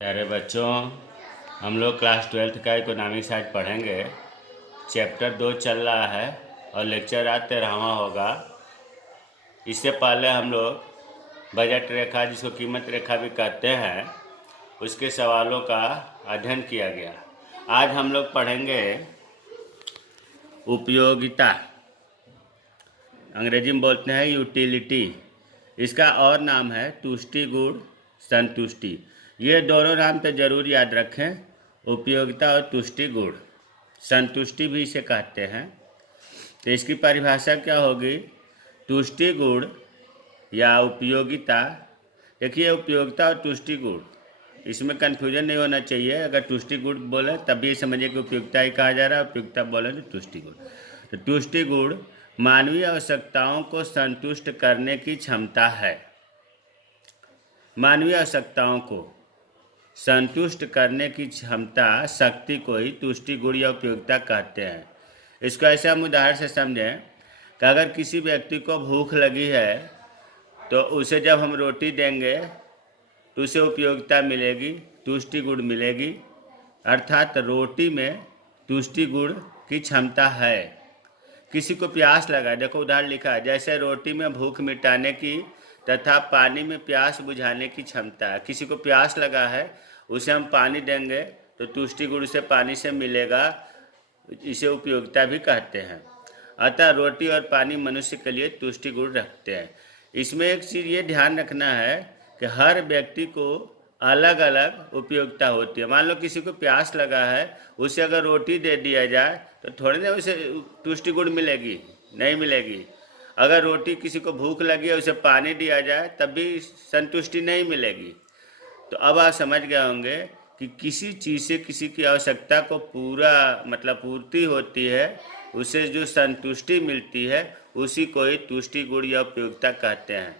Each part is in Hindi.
प्यारे बच्चों, हम लोग क्लास 12th का इकोनॉमिक्स आज पढ़ेंगे। चैप्टर 2 चल रहा है और लेक्चर आज 13वां होगा। इससे पहले हम लोग बजट रेखा, जिसको कीमत रेखा भी कहते हैं, उसके सवालों का अध्ययन किया गया। आज हम लोग पढ़ेंगे उपयोगिता, अंग्रेजी में बोलते हैं यूटिलिटी। इसका और नाम है तुष्टि गुण, संतुष्टि। ये दोनों नाम तो जरूर याद रखें, उपयोगिता और तुष्टि गुण। संतुष्टि भी इसे कहते हैं। तो इसकी परिभाषा क्या होगी? तुष्टि गुण या उपयोगिता। देखिए, उपयोगिता और तुष्टि गुण, इसमें कन्फ्यूजन नहीं होना चाहिए। अगर तुष्टि गुण बोले तब भी समझिए कि उपयोगिता ही कहा जा रहा है, उपयोगिता बोले तो तुष्टि गुण। तो तुष्टि गुण मानवीय आवश्यकताओं को संतुष्ट करने की क्षमता है। मानवीय आवश्यकताओं को संतुष्ट करने की क्षमता, शक्ति को ही तुष्टि गुण या उपयोगिता कहते हैं। इसको ऐसे हम उदाहरण से समझें कि अगर किसी व्यक्ति को भूख लगी है तो उसे जब हम रोटी देंगे तो उसे उपयोगिता मिलेगी, तुष्टि गुण मिलेगी। अर्थात रोटी में तुष्टि गुण की क्षमता है। किसी को प्यास लगा है, देखो उदाहरण लिखा है, जैसे रोटी में भूख मिटाने की तथा पानी में प्यास बुझाने की क्षमता है। किसी को प्यास लगा है, उसे हम पानी देंगे तो तुष्टि गुण से पानी से मिलेगा, इसे उपयोगिता भी कहते हैं। अतः रोटी और पानी मनुष्य के लिए तुष्टि गुण रखते हैं। इसमें एक चीज़ ये ध्यान रखना है कि हर व्यक्ति को अलग अलग उपयोगिता होती है। मान लो किसी को प्यास लगा है, उसे अगर रोटी दे दिया जाए तो थोड़ी ना उसे तुष्टि गुण मिलेगी, नहीं मिलेगी। अगर रोटी किसी को भूख लगी है, उसे पानी दिया जाए तब भी संतुष्टि नहीं मिलेगी। तो अब आप समझ गए होंगे कि किसी चीज़ से किसी की आवश्यकता को पूरा पूर्ति होती है, उसे जो संतुष्टि मिलती है, उसी को ही तुष्टि गुण या उपयोगिता कहते हैं।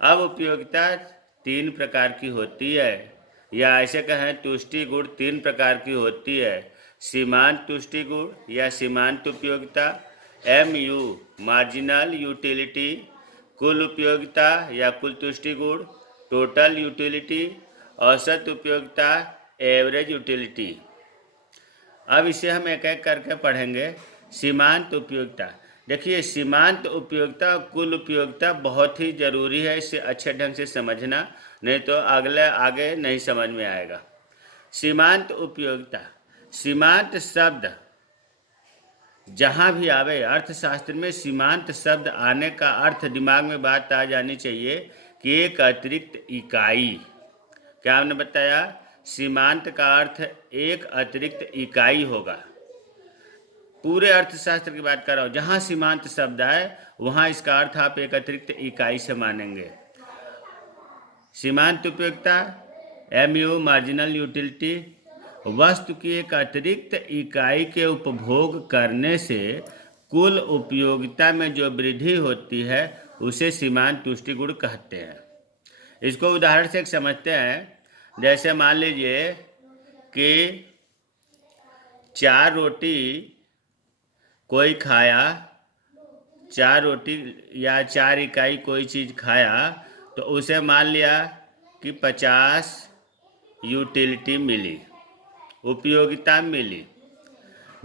अब उपयोगिता 3 प्रकार की होती है, या ऐसे कहें तुष्टि गुण 3 प्रकार की होती है। सीमांत तुष्टि गुण या सीमांत उपयोगिता, MU मार्जिनल यूटिलिटी, कुल उपयोगिता या कुल तुष्टि गुण, टोटल यूटिलिटी, औसत उपयोगिता, एवरेज यूटिलिटी। अब इसे हम एक एक करके पढ़ेंगे। सीमांत उपयोगिता। देखिए, सीमांत उपयोगिता और कुल उपयोगिता बहुत ही ज़रूरी है, इसे अच्छे ढंग से समझना, नहीं तो आगे नहीं समझ में आएगा। सीमांत उपयोगिता, सीमांत शब्द जहाँ भी आवे, अर्थशास्त्र में सीमांत शब्द आने का अर्थ दिमाग में बात आ जानी चाहिए कि एक अतिरिक्त इकाई। क्या हमने बताया? सीमांत का अर्थ एक अतिरिक्त इकाई होगा। पूरे अर्थशास्त्र की बात कर रहा हूँ, जहाँ सीमांत शब्द है वहाँ इसका अर्थ आप एक अतिरिक्त इकाई से मानेंगे। सीमांत उपयोगिता, MU मार्जिनल यूटिलिटी, वस्तु की एक अतिरिक्त इकाई के उपभोग करने से कुल उपयोगिता में जो वृद्धि होती है उसे सीमांत तुष्टि गुण कहते हैं। इसको उदाहरण से समझते हैं। जैसे मान लीजिए कि 4 रोटी कोई खाया, 4 रोटी या 4 इकाई कोई चीज़ खाया, तो उसे मान लिया कि 50 यूटिलिटी मिली, उपयोगिता मिली।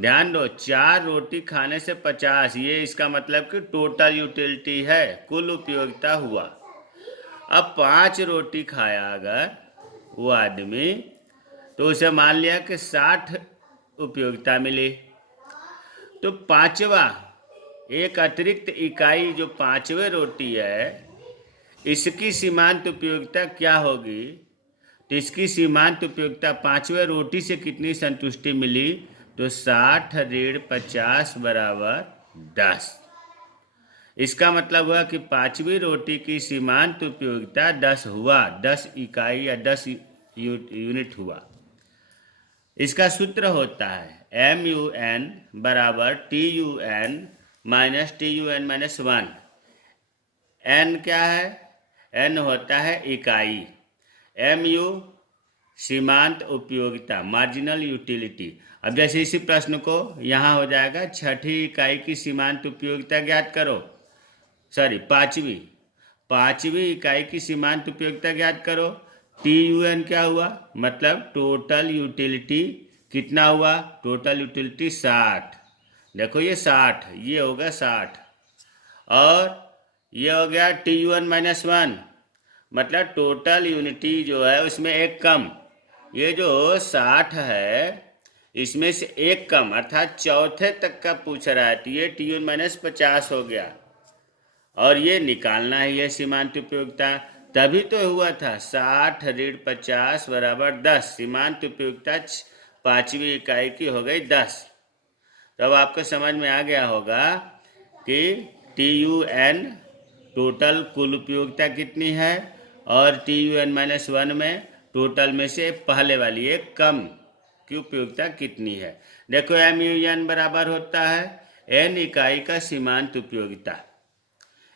ध्यान दो, 4 रोटी खाने से 50, ये इसका मतलब कि टोटल यूटिलिटी है, कुल उपयोगिता हुआ। अब 5 रोटी खाया अगर वो आदमी, तो उसे मान लिया कि 60 उपयोगिता मिली। तो पांचवा एक अतिरिक्त इकाई जो 5वें रोटी है, इसकी सीमांत उपयोगिता क्या होगी? तो इसकी सीमांत उपयोगिता 5वें रोटी से कितनी संतुष्टि मिली? तो 60 ऋण 50 बराबर 10। इसका मतलब हुआ कि 5वीं रोटी की सीमांत उपयोगिता 10 हुआ, 10 इकाई या 10 यूनिट हुआ। इसका सूत्र होता है MUN बराबर TUN minus TUN minus 1। N क्या है? N होता है इकाई, MU सीमांत उपयोगिता, मार्जिनल यूटिलिटी। अब जैसे इसी प्रश्न को यहाँ हो जाएगा, 6ठी इकाई की सीमांत उपयोगिता ज्ञात करो, सॉरी 5वीं इकाई की सीमांत उपयोगिता ज्ञात करो। TUN क्या हुआ, मतलब टोटल यूटिलिटी कितना हुआ, टोटल यूटिलिटी 60। देखो ये 60, ये होगा 60, और ये हो गया TUN-1, मतलब टोटल यूनिटी जो है उसमें एक कम। ये जो 60 है इसमें से एक कम, अर्थात चौथे तक का पूछ रहा है, तो ये TUN-50 हो गया, और ये निकालना ही है सीमांत उपयोगिता। तभी तो हुआ था 60 ऋण 50 बराबर 10, सीमांत उपयोगिता पांचवी इकाई की हो गई 10। तो अब आपको समझ में आ गया होगा कि TUN टोटल कुल उपयोगिता कितनी है, और TUN-1 में टोटल में से पहले वाली एक कम की उपयोगिता कितनी है। देखो MUN बराबर होता है n इकाई का सीमांत उपयोगिता,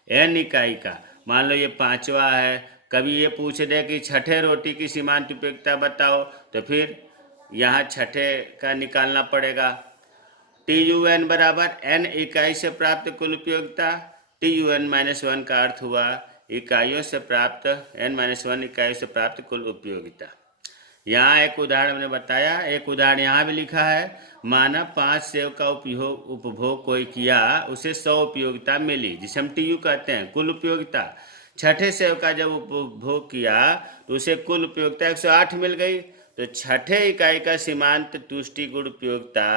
n इकाई का। मान लो ये पांचवा है, कभी ये पूछ दे कि छठे रोटी की सीमांत उपयोगिता बताओ, तो फिर यहाँ छठे का निकालना पड़ेगा। TUN बराबर n इकाई से प्राप्त कुल उपयोगिता, TUN-1 का अर्थ हुआ इकाइयों से प्राप्त, n-1 इकाइयों से प्राप्त कुल उपयोगिता। यहाँ एक उदाहरण हमने बताया, एक उदाहरण यहाँ भी लिखा है। माना 5 सेव का उपभोग कोई किया, उसे 100 उपयोगिता मिली, जिसे हम TU कहते हैं, कुल उपयोगिता। छठे सेव का जब उपभोग किया तो उसे कुल उपयोगिता 108 मिल गई। तो छठे इकाई का सीमांत तुष्टि गुण उपयोगिता,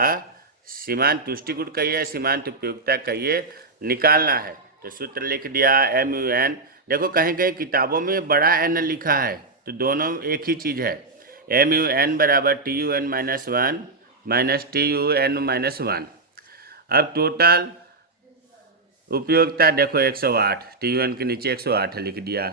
सीमांत तुष्टि गुण कहिए, सीमांत उपयोगिता कहिए, निकालना है। तो सूत्र लिख दिया MUN। देखो कहीं कहीं किताबों में बड़ा n लिखा है, तो दोनों एक ही चीज़ है। MUN बराबर TUN-1 माइनस TUN-1। अब टोटल उपयोगिता देखो 108, TUN के नीचे 108 लिख दिया।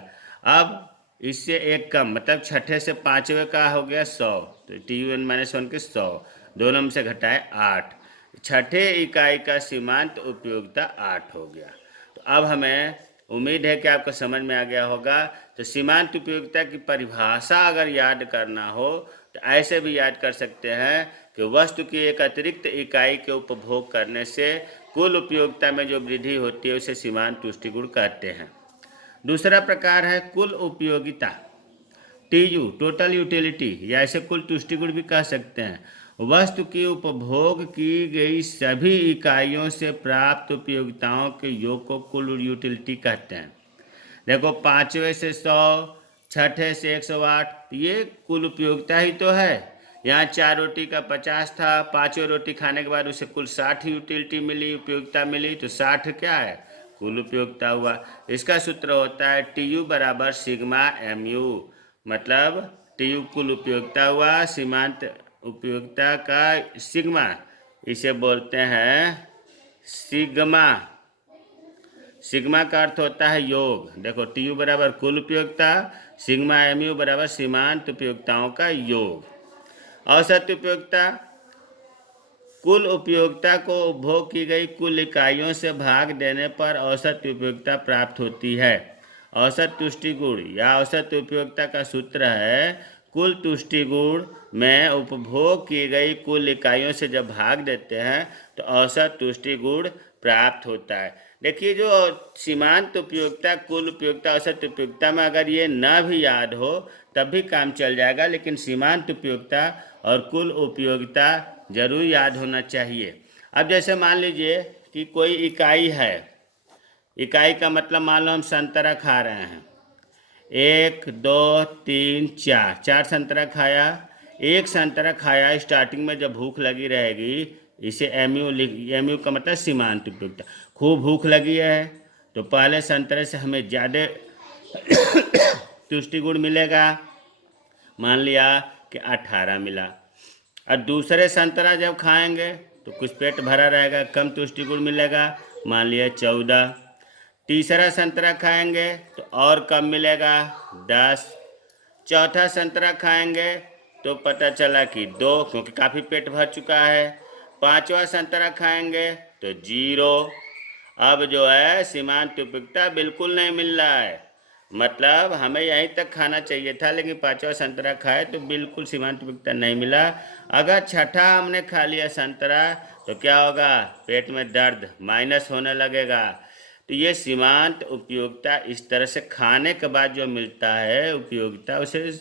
अब इससे एक कम, मतलब छठे से पाँचवें का हो गया 100, तो TUN-1 के 100, दोनों में से घटाए 8, छठे इकाई का सीमांत उपयोगिता 8 हो गया। तो अब हमें उम्मीद है कि आपको समझ में आ गया होगा। तो सीमांत उपयोगिता की परिभाषा अगर याद करना हो तो ऐसे भी याद कर सकते हैं कि वस्तु की एक अतिरिक्त इकाई के उपभोग करने से कुल उपयोगिता में जो वृद्धि होती है उसे सीमांत तुष्टि गुण कहते हैं। दूसरा प्रकार है कुल उपयोगिता, TU टोटल यूटिलिटी, या ऐसे कुल तुष्टि गुण भी कह सकते हैं। वस्तु की उपभोग की गई सभी इकाइयों से प्राप्त उपयोगिताओं के योग को कुल यूटिलिटी कहते हैं। देखो पाँचवें से 100, छठे से 108, ये कुल उपयोगिता ही तो है। यहाँ 4 रोटी का 50 था, पाँचवें रोटी खाने के बाद उसे कुल 60 यूटिलिटी मिली, उपयोगिता मिली, तो 60 क्या है, कुल उपयोगिता हुआ। इसका सूत्र होता है TU बराबर सिग्मा MU, मतलब TU कुल उपयोगिता हुआ, सीमांत उपयोगिता का सिग्मा, इसे बोलते हैं सिग्मा। सिग्मा का अर्थ होता है योग। देखो TU बराबर कुल उपयोगिता, सिग्मा MU बराबर सीमांत उपयोगिताओं का योग। औसत उपयोगिता, कुल उपयोगिता को उपभोग की गई कुल इकाइयों से भाग देने पर औसत उपयोगिता प्राप्त होती है। औसत तुष्टि गुण या औसत उपयोगिता का सूत्र है कुल तुष्टि गुण में उपभोग की गई कुल इकाइयों से जब भाग देते हैं तो औसत तुष्टि गुण प्राप्त होता है। देखिए जो सीमांत उपयोगिता, कुल उपयोगिता, औसत उपयोगिता में अगर ये ना भी याद हो तब भी काम चल जाएगा, लेकिन सीमांत उपयोगिता और कुल उपयोगिता जरूर याद होना चाहिए। अब जैसे मान लीजिए कि कोई इकाई है, इकाई का मतलब मान लो हम संतरा खा रहे हैं, 1 2 3 4, 4 संतरा खाया। एक संतरा खाया स्टार्टिंग में जब भूख लगी रहेगी, इसे MU का मतलब सीमांत उपयोगिता। खूब भूख लगी है तो पहले संतरे से हमें ज़्यादा तुष्टि गुण मिलेगा, मान लिया कि 18 मिला। और दूसरे संतरा जब खाएंगे तो कुछ पेट भरा रहेगा, कम तुष्टि गुण मिलेगा, मान लिया 14। तीसरा संतरा खाएंगे तो और कम मिलेगा, 10। चौथा संतरा खाएंगे तो पता चला कि 2, क्योंकि काफ़ी पेट भर चुका है। पांचवा संतरा खाएंगे तो 0। अब जो है सीमांत उपयोगिता बिल्कुल नहीं मिल रहा है, मतलब हमें यहीं तक खाना चाहिए था, लेकिन पांचवा संतरा खाए तो बिल्कुल सीमांत उपयोगिता नहीं मिला। अगर छठा हमने खा लिया संतरा तो क्या होगा, पेट में दर्द, माइनस होने लगेगा। तो ये सीमांत उपयोगिता इस तरह से खाने के बाद जो मिलता है उपयोगिता, उसे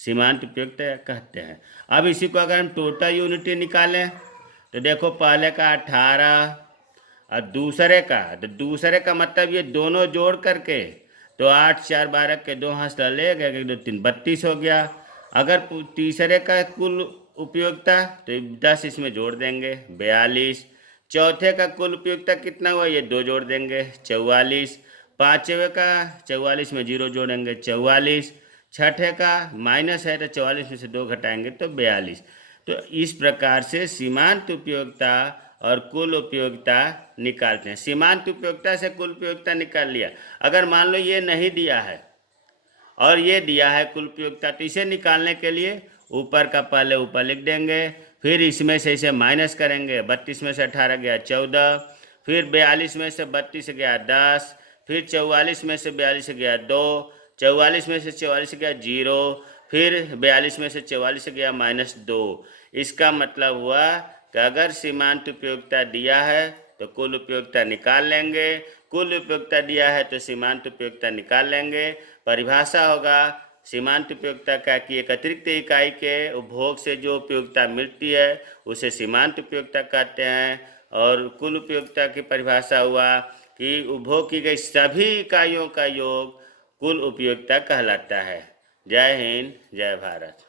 सीमांत उपयोगिता कहते हैं। अब इसी को अगर हम टोटल यूनिटी निकालें तो देखो पहले का 18 और दूसरे का मतलब ये दोनों जोड़ करके तो 8 4 12 के 2 हाथ ले गए, 1 2 3 32 हो गया। अगर तीसरे का कुल उपयोगिता तो 10 इसमें जोड़ देंगे 42। चौथे का कुल उपयोगिता कितना हुआ, ये 2 जोड़ देंगे 44। पाँचवें का 44 में 0 जोड़ेंगे 44। छठे का माइनस है तो 44 में से 2 घटाएंगे तो 42। तो इस प्रकार से सीमांत उपयोगिता और कुल उपयोगिता निकालते हैं। सीमांत उपयोगिता से कुल उपयोगिता निकाल लिया। अगर मान लो ये नहीं दिया है और ये दिया है कुल उपयोगिता, तो इसे निकालने के लिए ऊपर का पहले ऊपर लिख देंगे, फिर इसमें से इसे माइनस करेंगे। 32 में से 18 गया 14, फिर 42 में से 32 गया 10, फिर 44 में से 42 गया 2, 44 में से 44 गया 0, फिर 42 में से 44 गया -2। इसका मतलब हुआ कि अगर सीमांत उपयोगिता दिया है तो कुल उपयोगिता निकाल लेंगे, कुल उपयोगिता दिया है तो सीमांत उपयोगिता निकाल लेंगे। परिभाषा होगा सीमांत उपयोगिता का कि एक अतिरिक्त इकाई के उपभोग से जो उपयोगिता मिलती है उसे सीमांत उपयोगिता कहते हैं। और कुल उपयोगिता की परिभाषा हुआ कि उपभोग की गई सभी इकाइयों का योग कुल उपयोगिता कहलाता है। जय हिंद, जय भारत।